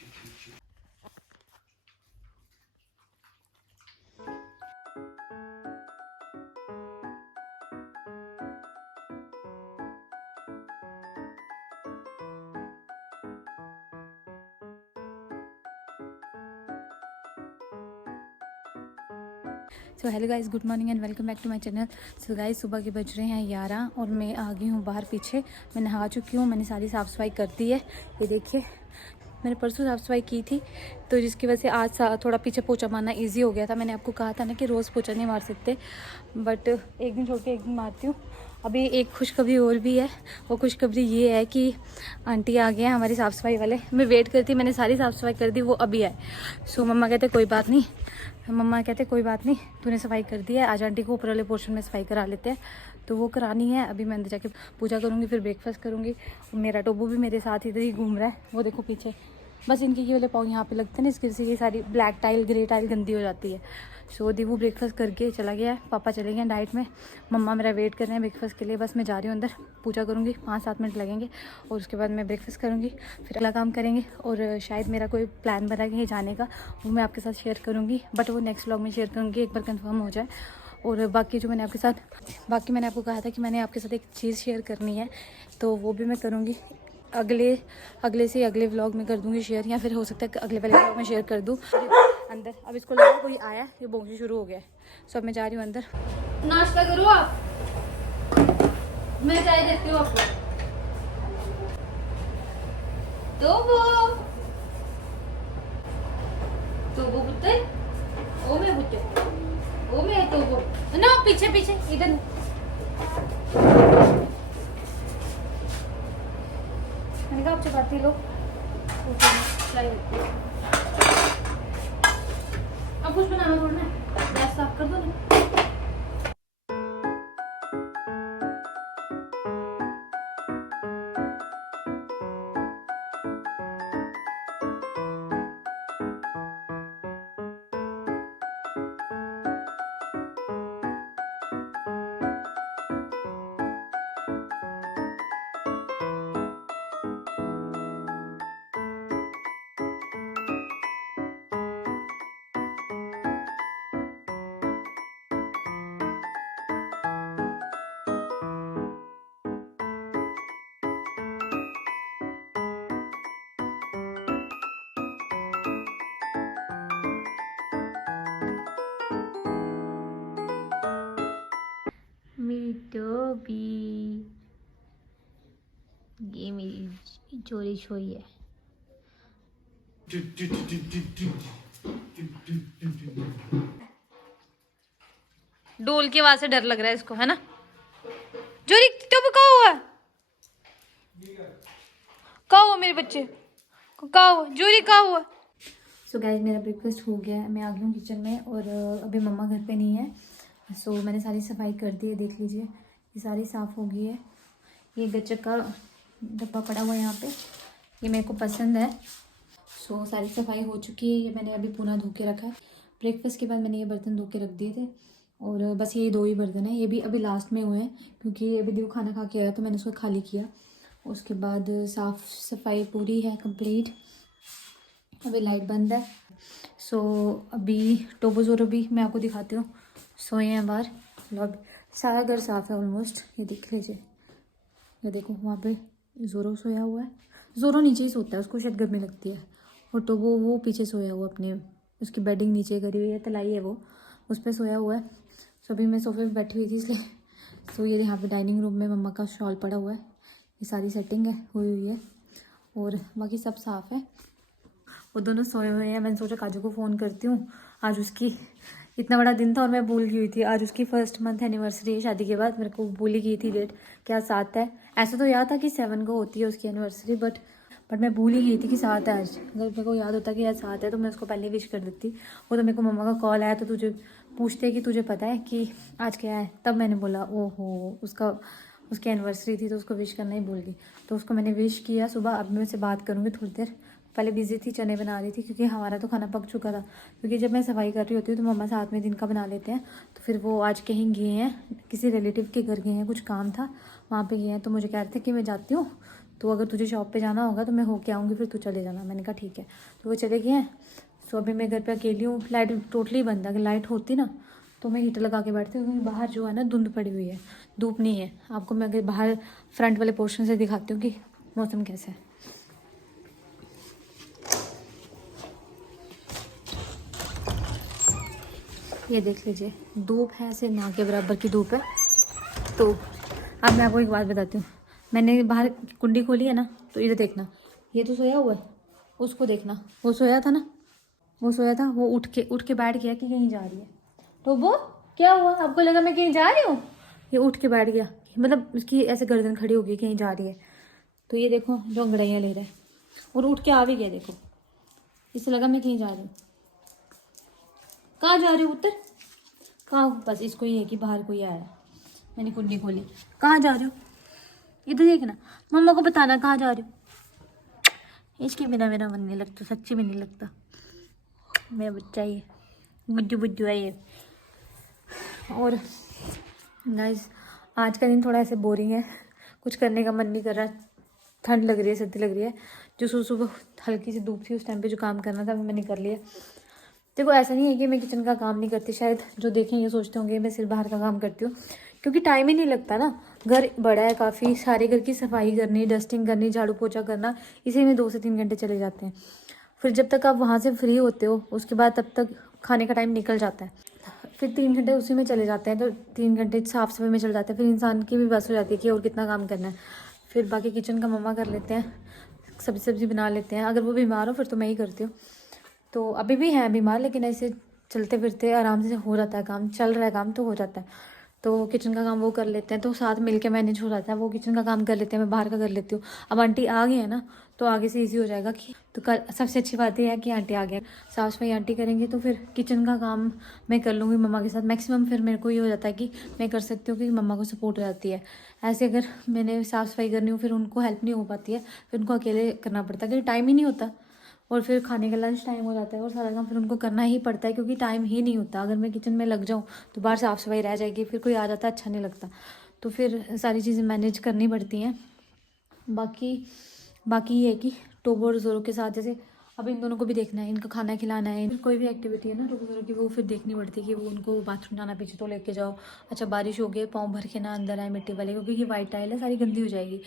So hello guys, good morning and welcome back to my channel. So guys, सुबह के बज रहे हैं 11 और मैं आ गई हूँ बाहर। पीछे मैं नहा चुकी हूँ, मैंने सारी साफ़ सफाई कर दी है। ये देखिए, मैंने परसों साफ़ सफाई की थी, तो जिसकी वजह से आज थोड़ा पीछे पोछा मारना इजी हो गया था। मैंने आपको कहा था ना कि रोज़ पोछा नहीं मार सकते, बट एक दिन छोड़ के एक दिन मारती हूँ। अभी एक खुशखबरी और भी है। वो खुशखबरी ये है कि आंटी आ गए हैं हमारी साफ़ सफाई वाले। मैं वेट करती, मैंने सारी साफ़ सफाई कर दी, वो अभी आए। सो मम्मा कहते कोई बात नहीं, तूने सफाई कर दी है, आज आंटी को ऊपर वाले पोर्शन में सफाई करा लेते हैं। तो वो करानी है। अभी मैं अंदर जाके पूजा करूँगी, फिर ब्रेकफास्ट करूँगी। मेरा टोबू भी मेरे साथ इधर ही घूम रहा है, वो देखो पीछे। बस इनके ये वाले पाँव यहाँ पे लगते हैं ना, इसकी वजह से ये सारी ब्लैक टाइल ग्रे टाइल गंदी हो जाती है। सो दीवू ब्रेकफास्ट करके चला गया है, पापा चले गए डाइट में, मम्मा मेरा वेट कर रहे हैं ब्रेकफास्ट के लिए। बस मैं जा रही हूँ अंदर, पूजा करूँगी, 5-7 मिनट लगेंगे और उसके बाद मैं ब्रेकफास्ट करूँगी, फिर अगला काम करेंगे। और शायद मेरा कोई प्लान बना कहीं जाने का, वो मैं आपके साथ शेयर करूँगी, बट वो नेक्स्ट व्लॉग में शेयर करूँगी, एक बार कंफर्म हो जाए। और बाकी मैंने आपको कहा था कि मैंने आपके साथ एक चीज़ शेयर करनी है, तो वो भी मैं करूँगी। अगले व्लॉग में कर दूँगी शेयर, या फिर हो सकता है अगले वाले व्लॉग में शेयर कर दूँ। अंदर अब इसको लगा कोई आया, ये भौंकना शुरू हो गया है। सो अब मैं जा रही हूँ अंदर। नाश्ता करो आप, मैं चाय देती हूँ आपको। तो वो पुत्ते ओ मैं तो वो ना पीछे इधर। मैंने कहा आप चपाती लो, अब कुछ बनाना थोड़ा ना, गैस साफ कर दो ना। ये मेरी चोरी छोरी है। डोल की आवाज से डर लग रहा है इसको, है ना? जोरी तो कहाँ हुआ मेरे बच्चे, कहाँ हुआ जोरी, कहाँ हुआ? सो गाइस, मेरा ब्रेकफास्ट हो गया है, मैं आ गई हूँ किचन में। और अभी मम्मा घर पे नहीं है। सो मैंने सारी सफाई कर दी है, देख लीजिए ये सारी साफ़ हो गई है। ये गच्चक का डब्बा पड़ा हुआ है यहाँ पे, ये मेरे को पसंद है। सो सारी सफाई हो चुकी है, ये मैंने अभी पूरा धो के रखा है। ब्रेकफास्ट के बाद मैंने ये बर्तन धो के रख दिए थे, और बस ये 2 ही बर्तन हैं, ये भी अभी लास्ट में हुए हैं क्योंकि अभी देखो खाना खा के आया तो मैंने उसको खाली किया। उसके बाद साफ़ सफाई पूरी है कंप्लीट। अभी लाइट बंद है। सो अभी टोबो ज़ोरो भी मैं आपको दिखाती हूँ, सोए हैं बाहर। लॉब सारा घर साफ़ है ऑलमोस्ट, ये देख लीजिए। ये देखो वहाँ पे ज़ोरो सोया हुआ है, ज़ोरो नीचे ही सोता है, उसको शायद गर्मी लगती है। और टोबो वो पीछे सोया हुआ अपने, उसकी बेडिंग नीचे करी हुई है, तलाई है वो, उस पर सोया हुआ है। सो अभी मैं सोफे पे बैठी हुई थी इसलिए। सो ये यहाँ पे डाइनिंग रूम में मम्मा का शॉल पड़ा हुआ है, ये सारी सेटिंग है हुई है, और बाकी सब साफ़ है। वो दोनों सोए हुए हैं। मैंने सोचा काजू को फ़ोन करती हूँ, आज उसकी इतना बड़ा दिन था और मैं भूल गई हुई थी। आज उसकी 1st मंथ एनिवर्सरी है शादी के बाद, मेरे को भूल ही गई थी डेट, क्या 7 है। ऐसा तो याद था कि 7 को होती है उसकी एनिवर्सरी, बट मैं भूल ही गई थी कि 7 है आज। अगर मेरे को याद होता कि आज 7 है तो मैं उसको पहले विश कर देती। वो तो मेरे को मम्मा का कॉल आया तो तुझे पूछते कि तुझे पता है कि आज क्या है, तब मैंने बोला ओहो उसकी एनिवर्सरी थी तो उसको विश करना ही भूल गई। तो उसको मैंने विश किया सुबह। अब मैं उससे बात करूँगी थोड़ी देर, पहले बिजी थी, चने बना रही थी क्योंकि हमारा तो खाना पक चुका था। क्योंकि जब मैं सफाई कर रही होती हूँ तो मम्मा साथ में दिन का बना लेते हैं। तो फिर वो आज कहीं गए हैं, किसी रिलेटिव के घर गए हैं, कुछ काम था वहाँ पे गए हैं, तो मुझे कह रहे थे कि मैं जाती हूँ तो अगर तुझे शॉप पे जाना होगा तो मैं होके आऊँगी, फिर तू चले जाना। मैंने कहा ठीक है। तो वो चले गए हैं। सो अभी मैं घर पे अकेली हूँ, लाइट टोटली बंद है। अगर लाइट होती ना तो मैं हीटर लगा के बैठती हूँ, क्योंकि बाहर जो है ना धुंध पड़ी हुई है, धूप नहीं है। आपको मैं अगर बाहर फ्रंट वाले पोर्शन से दिखाती हूँ कि मौसम कैसा है। ये देख लीजिए, धूप है ऐसे ना के बराबर की धूप है। तो अब मैं आपको एक बात बताती हूँ। मैंने बाहर कुंडी खोली है ना, तो इधर देखना, ये तो सोया हुआ है, उसको देखना, वो सोया था ना, वो सोया था, वो उठ के बैठ गया कि कहीं जा रही है। तो वो क्या हुआ, आपको लगा मैं कहीं जा रही हूँ? ये उठ के बैठ गया, मतलब उसकी ऐसे गर्दन खड़ी हो गई कहीं जा रही है। तो ये देखो जो अंगड़ाइयाँ ले रहा है, और उठ के आ भी गया। देखो, इससे लगा मैं कहीं जा रही हूँ। कहाँ जा रही हूँ? उत्तर कहाँ? बस इसको ये है कि बाहर कोई आया। मैंने कुंडी खोली। कहाँ जा रही हो? इधर देखना, मम्मा को बताना कहाँ जा रही हो। इसके बिना मेरा मन नहीं लगता, सच्ची में नहीं लगता। मेरा बच्चा ये बुज्जू बुज्जू है ये। और गाइस, आज का दिन थोड़ा ऐसे बोरिंग है, कुछ करने का मन नहीं कर रहा। ठंड लग रही है, सर्दी लग रही है। जो सुबह सुबह हल्की सी धूप थी, उस टाइम पे जो काम करना था वो मैंने कर लिया। देखो, ऐसा नहीं है कि मैं किचन का काम नहीं करती। शायद जो देखें ये सोचते होंगे मैं सिर्फ बाहर का काम करती हूँ, क्योंकि टाइम ही नहीं लगता ना। घर बड़ा है काफ़ी, सारे घर की सफाई करनी, डस्टिंग करनी, झाड़ू पोछा करना, इसी में 2 से 3 घंटे चले जाते हैं। फिर जब तक आप वहाँ से फ्री होते हो, उसके बाद तब तक खाने का टाइम निकल जाता है। फिर 3 घंटे उसी में चले जाते हैं, तो 3 घंटे साफ़ सफाई में चल जाते हैं। फिर इंसान की भी बस हो जाती है कि और कितना काम करना है। फिर बाकी किचन का मम्मा कर लेते हैं, सब्जी बना लेते हैं। अगर वो बीमार हो फिर तो मैं ही करती हूँ। तो अभी भी हैं बीमार, लेकिन ऐसे चलते फिरते आराम से हो जाता है काम, चल रहा है काम तो हो जाता है। तो किचन का काम वो कर लेते हैं, तो साथ मिलके मैनेज हो जाता है। वो किचन का काम कर लेते हैं, मैं बाहर का कर लेती हूँ। अब आंटी आ गई है ना, तो आगे से इजी हो जाएगा कि तो कल सबसे अच्छी बात यह है कि आंटी आ गया, साफ सफाई आंटी करेंगे, तो फिर किचन का काम मैं कर लूँगी मम्मा के साथ मैक्सिमम। फिर मेरे को ये हो जाता है कि मैं कर सकती हूँ, क्योंकि मम्मा को सपोर्ट हो जाती है। ऐसे अगर मैंने साफ़ सफाई करनी हो फिर उनको हेल्प नहीं हो पाती है, फिर उनको अकेले करना पड़ता है, क्योंकि टाइम ही नहीं होता। और फिर खाने का लंच टाइम हो जाता है, और सारा काम फिर उनको करना ही पड़ता है, क्योंकि टाइम ही नहीं होता। अगर मैं किचन में लग जाऊँ तो बाहर साफ़ सफाई रह जाएगी, फिर कोई आ जाता है अच्छा नहीं लगता। तो फिर सारी चीज़ें मैनेज करनी पड़ती हैं। बाकी बाकी ये है कि टोबो और जोरो के साथ, जैसे अब इन दोनों को भी देखना है, इनका खाना खिलाना है। कोई भी एक्टिविटी है ना टोबो जोरो की, वो फिर देखनी पड़ती है कि वो उनको बाथरूम जाना, पीछे तो लेके जाओ। अच्छा, बारिश हो गई, पाँव भर के ना अंदर आए मिट्टी वाले, क्योंकि ये वाइट टाइल है, सारी गंदी हो जाएगी।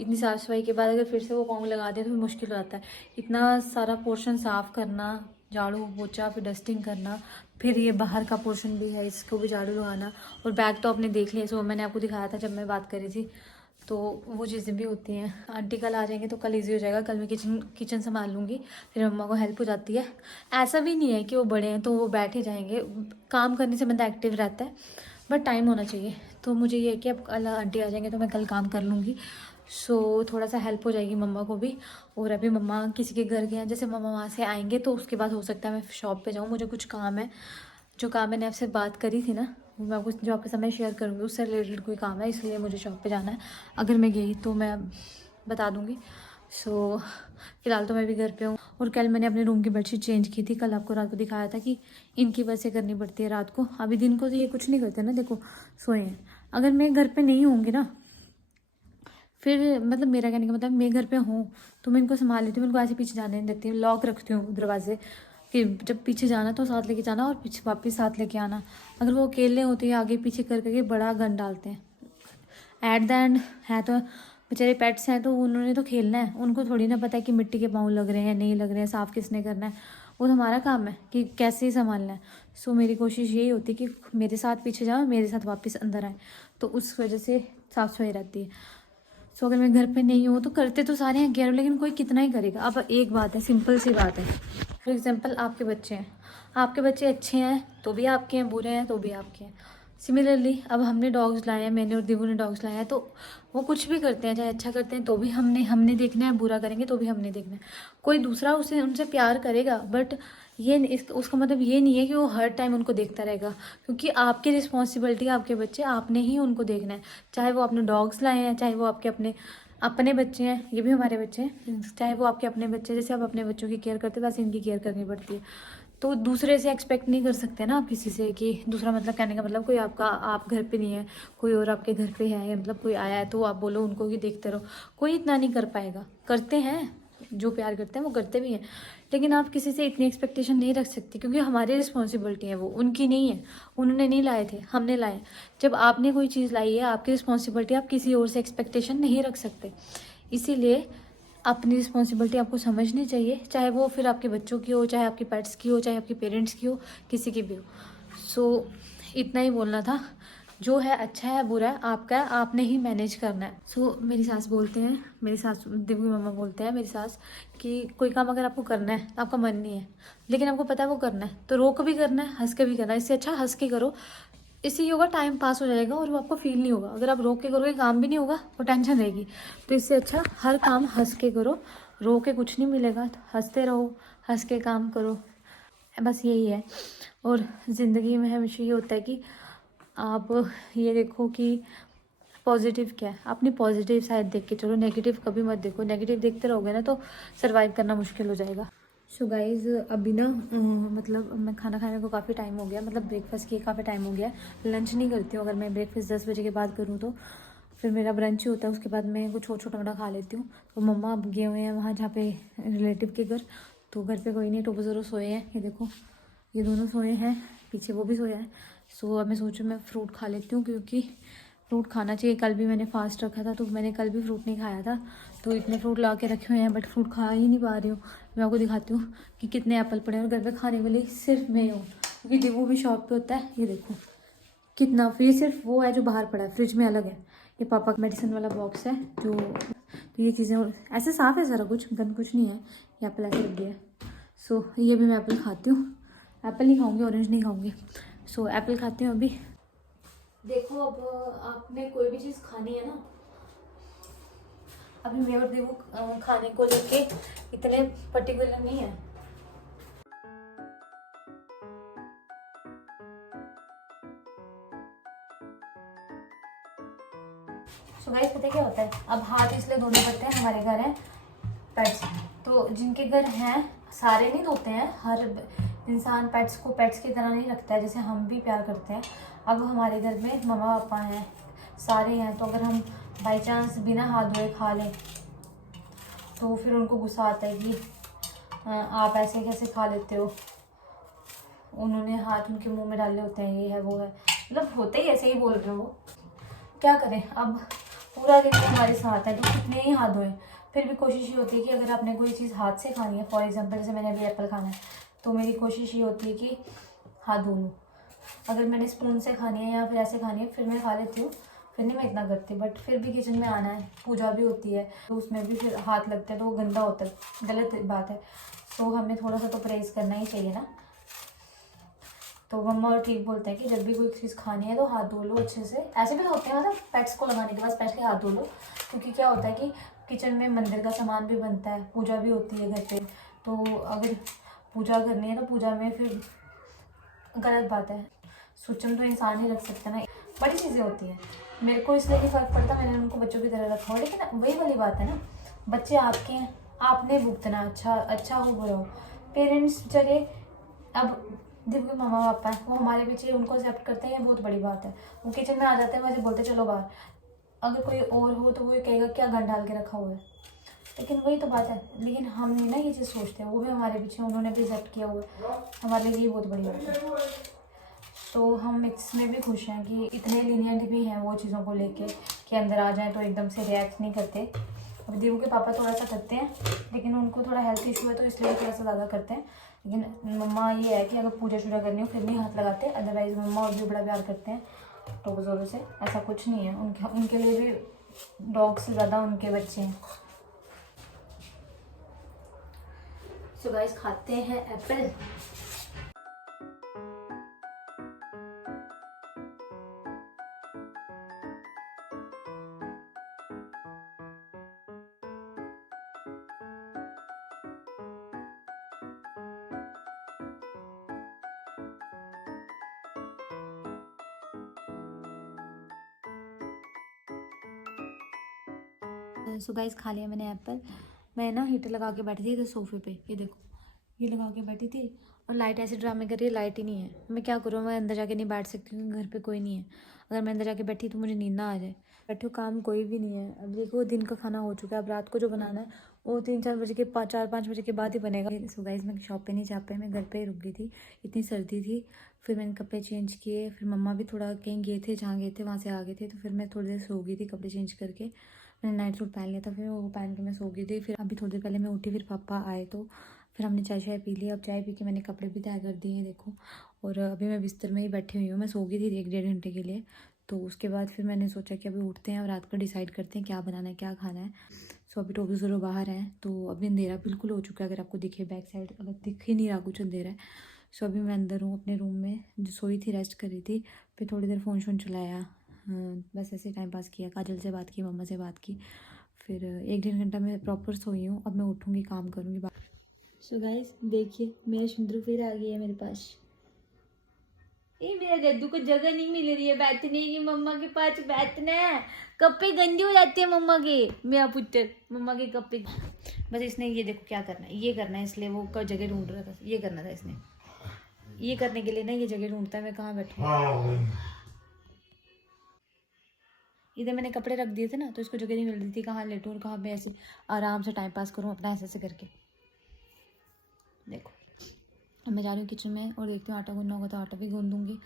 इतनी साफ़ सफाई के बाद अगर फिर से वो पाँव लगा दे तो फिर मुश्किल हो जाता है। इतना सारा पोर्शन साफ़ करना, झाड़ू पोछा, फिर डस्टिंग करना, फिर ये बाहर का पोर्शन भी है, इसको भी झाड़ू लगाना। और बैग तो आपने देख लिया, सो मैंने आपको दिखाया था जब मैं बात करी थी। तो वो चीज़ें भी होती हैं। आंटी कल आ जाएंगे तो कल इजी हो जाएगा, कल मैं किचन संभाल लूँगी, फिर मम्मा को हेल्प हो जाती है। ऐसा भी नहीं है कि वो बड़े हैं तो वो बैठ ही जाएंगे, काम करने से बंदा एक्टिव रहता है, बट टाइम होना चाहिए। तो मुझे ये है कि अब कल आंटी आ जाएंगे तो मैं कल काम कर लूँगी। सो थोड़ा सा हेल्प हो जाएगी मम्मा को भी। और अभी मम्मा किसी के घर गए हैं, जैसे मम्मा वहाँ से आएंगे तो उसके बाद हो सकता है मैं शॉप पे जाऊँ। मुझे कुछ काम है, जो काम मैंने आपसे बात करी थी ना, वो मैं आपको जो आपके सामने शेयर करूँगी, उससे रिलेटेड कोई काम है, इसलिए मुझे शॉप पे जाना है। अगर मैं गई तो मैं बता दूँगी। सो फिलहाल तो मैं भी घर पे हूँ। और कल मैंने अपने रूम की बेडशीट चेंज की थी, कल आपको रात को दिखाया था कि इनकी वजह से करनी पड़ती है रात को। अभी दिन को तो ये कुछ नहीं करते ना, देखो सोए हैं। अगर मैं घर पर नहीं होंगी ना, फिर मतलब मेरा कहने का मतलब मैं घर पे हूँ तो मैं इनको संभाल लेती हूँ, इनको ऐसे पीछे जाने नहीं देती हूँ, लॉक रखती हूँ दरवाजे कि जब पीछे जाना तो साथ लेके जाना और पीछे वापस साथ लेके आना। अगर वो अकेले होते हैं आगे पीछे कर करके बड़ा गन डालते हैं। एट द एंड है तो बेचारे पेट्स हैं, तो उन्होंने तो खेलना है, उनको थोड़ी ना पता है कि मिट्टी के पाँव लग रहे हैं नहीं लग रहे हैं, साफ़ किसने करना है। वो हमारा काम है कि कैसे ही संभालना है। सो मेरी कोशिश यही होती है कि मेरे साथ पीछे जाओ, मेरे साथ वापस अंदर आए, तो उस वजह से साफ़ सफाई रहती है। सो अगर मैं घर पे नहीं हूँ तो करते तो सारे हैं केयर, लेकिन कोई कितना ही करेगा। अब एक बात है, सिंपल सी बात है, फॉर एग्जांपल आपके बच्चे हैं, आपके बच्चे अच्छे हैं तो भी आपके हैं, बुरे हैं तो भी आपके हैं। सिमिलरली अब हमने डॉग्स लाए हैं, मैंने और दिवू ने डॉग्स लाए हैं, तो वो कुछ भी करते हैं, चाहे अच्छा करते हैं तो भी हमने देखना है, बुरा करेंगे तो भी हमने देखना है। कोई दूसरा उसे उनसे प्यार करेगा, बट उसका मतलब ये नहीं है कि वो हर टाइम उनको देखता रहेगा, क्योंकि आपकी रिस्पॉन्सिबिलिटी, आपके बच्चे आपने ही उनको देखना है। चाहे वो अपने डॉग्स लाए हैं, चाहे वो आपके अपने अपने बच्चे हैं, ये भी हमारे बच्चे हैं, चाहे वो आपके अपने बच्चे, जैसे आप अपने बच्चों की केयर करते हैं वैसे इनकी केयर करनी पड़ती है। तो दूसरे से एक्सपेक्ट नहीं कर सकते ना आप किसी से, कि दूसरा मतलब कहने का मतलब कोई आप घर पे नहीं है, कोई और आपके घर पे है, या मतलब कोई आया है तो आप बोलो उनको कि देखते रहो। कोई इतना नहीं कर पाएगा। करते हैं जो प्यार करते हैं वो करते भी हैं, लेकिन आप किसी से इतनी एक्सपेक्टेशन नहीं रख सकती, क्योंकि हमारी रिस्पॉन्सिबिलिटी है, वो उनकी नहीं है। उन्होंने नहीं लाए थे, हमने लाए। जब आपने कोई चीज़ लाई है, आपकी रिस्पॉन्सिबिलिटी, आप किसी और से एक्सपेक्टेशन नहीं रख सकते। इसीलिए अपनी रिस्पॉन्सिबिलिटी आपको समझनी चाहिए, चाहे वो फिर आपके बच्चों की हो, चाहे आपके पेट्स की हो, चाहे आपके पेरेंट्स की हो, किसी की भी हो। सो इतना ही बोलना था। जो है अच्छा है बुरा है आपका है, आपने ही मैनेज करना है। सो मेरी सास बोलते हैं, मेरी सास देवू की मम्मा बोलते हैं मेरी सास, कि कोई काम अगर आपको करना है, आपका मन नहीं है लेकिन आपको पता है वो करना है, तो रो के भी करना है, हंस के भी करना है। इससे अच्छा हंस के करो, इससे ये होगा टाइम पास हो जाएगा और वो आपको फील नहीं होगा। अगर आप रो के करोगे काम भी नहीं होगा, वो टेंशन रहेगी। तो इससे अच्छा हर काम हंस के करो, रो के कुछ नहीं मिलेगा। तो हंसते रहो, हंस के काम करो, बस यही है। और ज़िंदगी में हमेशा ये होता है कि आप ये देखो कि पॉजिटिव क्या है, अपनी पॉजिटिव साइड देख के चलो, नेगेटिव कभी मत देखो। नेगेटिव देखते रहोगे ना तो सर्वाइव करना मुश्किल हो जाएगा। सो गाइज़ अभी ना मतलब मैं खाना खाने को काफ़ी टाइम हो गया, मतलब ब्रेकफास्ट किए काफ़ी टाइम हो गया। लंच नहीं करती हूँ, अगर मैं ब्रेकफास्ट 10 बजे के बाद करूँ तो फिर मेरा ब्रंच ही होता है, उसके बाद मैं कुछ छोटा मोटा खा लेती हूँ। तो मम्मा अब गए हुए हैं वहाँ जहाँ पे रिलेटिव के घर, तो घर पे कोई नहीं, टोपो ज़रूर सोए हैं। ये देखो ये दोनों सोए हैं, पीछे वो भी सोया है। सो अब मैं सोचूँ मैं फ्रूट खा लेती हूँ, क्योंकि फ्रूट खाना चाहिए। कल भी मैंने फास्ट रखा था तो मैंने कल भी फ्रूट नहीं खाया था, तो इतने फ्रूट ला के रखे हुए हैं बट फ्रूट खा ही नहीं पा रही हूँ। मैं आपको दिखाती हूँ कि कितने एप्पल पड़े हैं, और घर पे खाने वाली सिर्फ मैं हूँ, क्योंकि दिवू भी शॉप पे होता है। ये देखो कितना, फिर ये सिर्फ वो है जो बाहर पड़ा है, फ्रिज में अलग है। ये पापा का मेडिसिन वाला बॉक्स है जो, तो ये चीज़ें ऐसे साफ़ है, सारा कुछ गंद कुछ नहीं है। ये एप्पल ऐसे रख दिया है। सो ये भी मैं एप्पल खाती हूँ, एप्पल नहीं खाऊंगी, ऑरेंज नहीं खाऊंगी। सो एप्पल खाती हूँ अभी। देखो अब आपने कोई भी चीज़ खानी है ना, अभी मैं और देवू खाने को लेके इतने पर्टिकुलर नहीं है। सो गाइस पता है क्या होता है, अब हाथ इसलिए धोने पड़ते हैं, हमारे घर है पेट्स, तो जिनके घर हैं सारे नहीं धोते हैं। हर इंसान पेट्स को पेट्स की तरह नहीं रखता है, जैसे हम भी प्यार करते हैं। अब हमारे घर में मम्मा पापा हैं, सारे हैं, तो अगर हम बाई चांस बिना हाथ धोए खा लें तो फिर उनको गुस्सा आता है कि आप ऐसे कैसे खा लेते हो, उन्होंने हाथ उनके मुंह में डाले होते हैं, ये है वो है, मतलब होते ही ऐसे ही बोल रहे हो। क्या करें अब, पूरा दिन हमारे साथ है तो कितने ही हाथ धोएं। फिर भी कोशिश ये होती है कि अगर आपने कोई चीज़ हाथ से खानी है, फॉर एग्जांपल जैसे मैंने अभी एप्पल खाना है, तो मेरी कोशिश ये होती है कि हाथ धो लूँ। अगर मैंने स्पून से खानी है या फिर ऐसे खानी है फिर मैं खा लेती हूँ, फिर नहीं मैं इतना करती। बट फिर भी किचन में आना है, पूजा भी होती है, तो उसमें भी फिर हाथ लगते हैं तो वो गंदा होता है, गलत बात है। तो हमें थोड़ा सा तो परहेज़ करना ही चाहिए ना। तो मम्मा और ठीक बोलते हैं कि जब भी कोई चीज़ खानी है तो हाथ धो लो अच्छे से। ऐसे भी होते हैं, मतलब पेट्स को लगाने के बाद स्पेशली हाथ धो लो, क्योंकि क्या होता है कि किचन में मंदिर का सामान भी बनता है, पूजा भी होती है घर पे, तो अगर पूजा करनी है तो पूजा में फिर गलत बात है। सुचम तो इंसान ही रख सकता ना, बड़ी चीज़ें होती हैं। मेरे को इसलिए नहीं फ़र्क पड़ता, मैंने उनको बच्चों की तरह रखा हुआ, लेकिन वही वाली बात है ना, बच्चे आपके हैं, आपने भुगतना, अच्छा हो बुरा हो। पेरेंट्स बेचारे, अब दिव्य के मामा पापा हैं, वो हमारे पीछे उनको एक्सेप्ट करते हैं, ये बहुत बड़ी बात है। वो किचन में आ जाते हैं, वैसे बोलते चलो बाहर। अगर कोई और हो तो वो ये कहेगा क्या गंद डाल के रखा हुआ है, लेकिन वही तो बात है। लेकिन हम नहीं ना ये चीज़ सोचते हैं, वो भी हमारे पीछे, उन्होंने भी एक्सेप्ट किया हुआ है, हमारे लिए बहुत बड़ी बात है। तो हम इसमें भी खुश हैं कि इतने लीनियंट भी हैं वो चीज़ों को लेके, कि अंदर आ जाएं तो एकदम से रिएक्ट नहीं करते। अब दीवू के पापा थोड़ा सा करते हैं, लेकिन उनको थोड़ा हेल्थ इशू है तो इसलिए थोड़ा सा ज़्यादा करते हैं। लेकिन मम्मा ये है कि अगर पूजा शूजा करनी हो फिर नहीं हाथ लगाते, अदरवाइज़ मम्मा और भी बड़ा प्यार करते हैं टोको जोरों से। ऐसा कुछ नहीं है, उनके लिए भी डॉग से ज़्यादा उनके बच्चे हैं। सो गाइस खाते हैं एप्पल। सो गाइस खा लिया मैंने एप्पल। मैं ना हीटर लगा के बैठी थी इधर सोफे पे, ये देखो ये लगा के बैठी थी, और लाइट ऐसे ड्रामे कर रही है, लाइट ही नहीं है। मैं क्या करूँ, मैं अंदर जाके नहीं बैठ सकती क्योंकि घर पे कोई नहीं है। अगर मैं अंदर जाके बैठी तो मुझे नींद ना आ जाए। बैठो, काम कोई भी नहीं है। अब देखो दिन का खाना हो चुका है, अब रात को जो बनाना है वो 3-4 बजे के 4-5 बजे के बाद ही बनेगा। सो गाइस, मैं शॉप पे नहीं जा पाई, मैं घर पे ही रुक गई थी, इतनी सर्दी थी। फिर मैंने कपड़े चेंज किए, फिर मम्मा भी थोड़ा कहीं गए थे, जहाँ गए थे वहाँ से आ गए थे, तो फिर मैं थोड़ी देर सो गई थी कपड़े चेंज करके। मैंने नाइट सूट पहन लिया था, फिर वो पहन के मैं सो गई थी। फिर अभी थोड़ी देर पहले मैं उठी, फिर पापा आए तो फिर हमने चाय पी लिया। अब चाय पी के मैंने कपड़े भी तय कर दिए हैं, देखो। और अभी मैं बिस्तर में ही बैठी हुई हूँ, मैं सो गई थी 1-1.5 घंटे के लिए। तो उसके बाद फिर मैंने सोचा कि अभी उठते हैं और रात को डिसाइड करते हैं क्या बनाना है, क्या खाना है। सो अभी टोबी ज़रूर बाहर हैं, तो अभी अंधेरा बिल्कुल हो चुका है। अगर आपको दिखे बैक साइड, अगर दिख ही नहीं रहा कुछ, अंधेरा है। सो अभी मैं अंदर हूँ अपने रूम में, जो सोई थी, रेस्ट कर रही थी। फिर थोड़ी देर फ़ोन शोन चलाया, बस ऐसे टाइम पास किया, काजल से बात की, मम्मा से बात की। फिर 1-1.5 घंटा मैं प्रॉपर सोई हूँ। अब मैं उठूँगी, काम करूँगी। सो गाइस देखिए, मेरा सुंदरू फिर आ गई है मेरे पास। ये मेरा दद्दू को जगह नहीं मिल रही है बैठने की, मम्मा के पास बैठना है। कप्पे गंदे हो जाते हैं मम्मा के, मेरा पुत्र मम्मा के कप्पे। बस इसने ये देखो क्या करना है, ये करना है, इसलिए वो जगह ढूंढ रहा था, ये करना था इसने। ये करने के लिए ना ये जगह ढूंढता है, मैं कहाँ बैठूँ। इधर मैंने कपड़े रख दिए थे ना, तो इसको जगह नहीं मिल रही थी कहाँ लेटूँ और कहाँ मैं ऐसे आराम से टाइम पास करूँ अपना, ऐसे ऐसे करके। देखो, अब मैं जा रही हूँ किचन में और देखती हूँ आटा गूंदना होगा तो आटा भी गूंद दूँगी।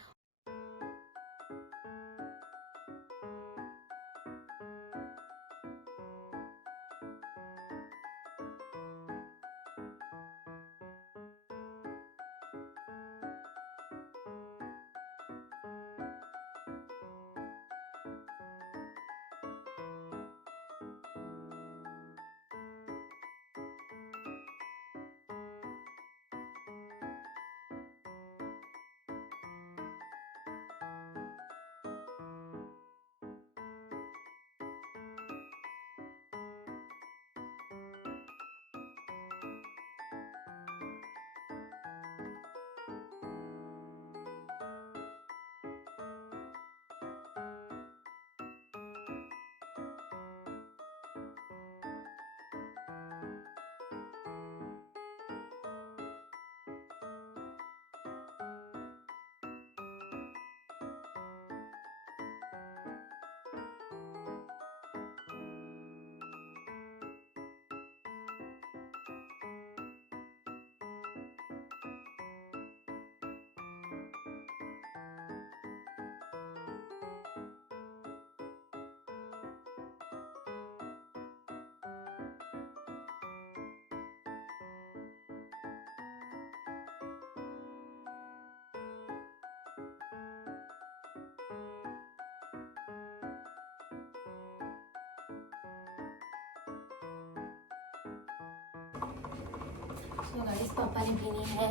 तो गाइस, पापा ने पीनी है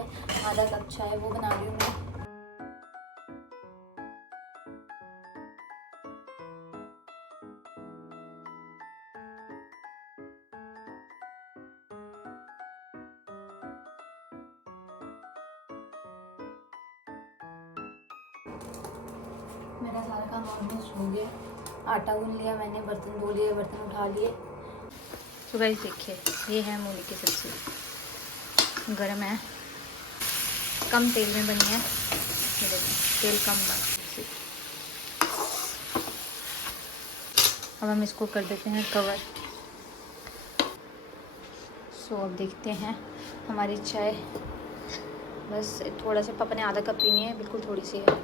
आधा कप चाय, वो बना रही हूँ मैं। मेरा सारा काम ऑलमोस्ट हो गया, आटा गूंद लिया मैंने, बर्तन धो लिए, बर्तन उठा लिए। तो गाइस देखिए, ये है मूली की सब्ज़ी, गरम है, कम तेल में बनी है। ये देखिए, तेल कम बना। अब हम इसको कर देते हैं कवर। सो अब देखते हैं हमारी चाय, बस थोड़ा सा, पापा ने आधा कप पीनी है, बिल्कुल थोड़ी सी है।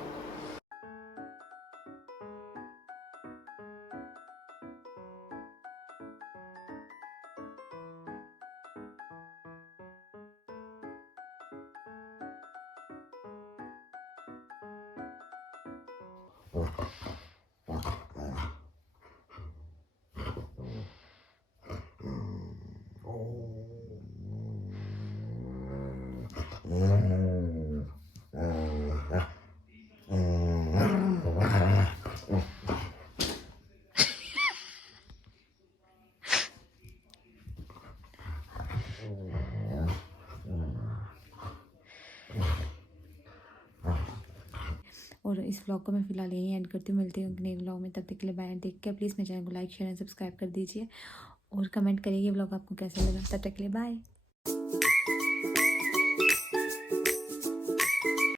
और इस व्लॉग को मैं फिलहाल यहीं एंड करती हूँ। मिलती हूँ नए व्लॉग में, तब तक के लिए बाय। देख के प्लीज़ मेरे चैनल को लाइक, शेयर एंड सब्सक्राइब कर दीजिए और कमेंट करिए ये व्लॉग आपको कैसा लगा। तब तक के लिए बाय।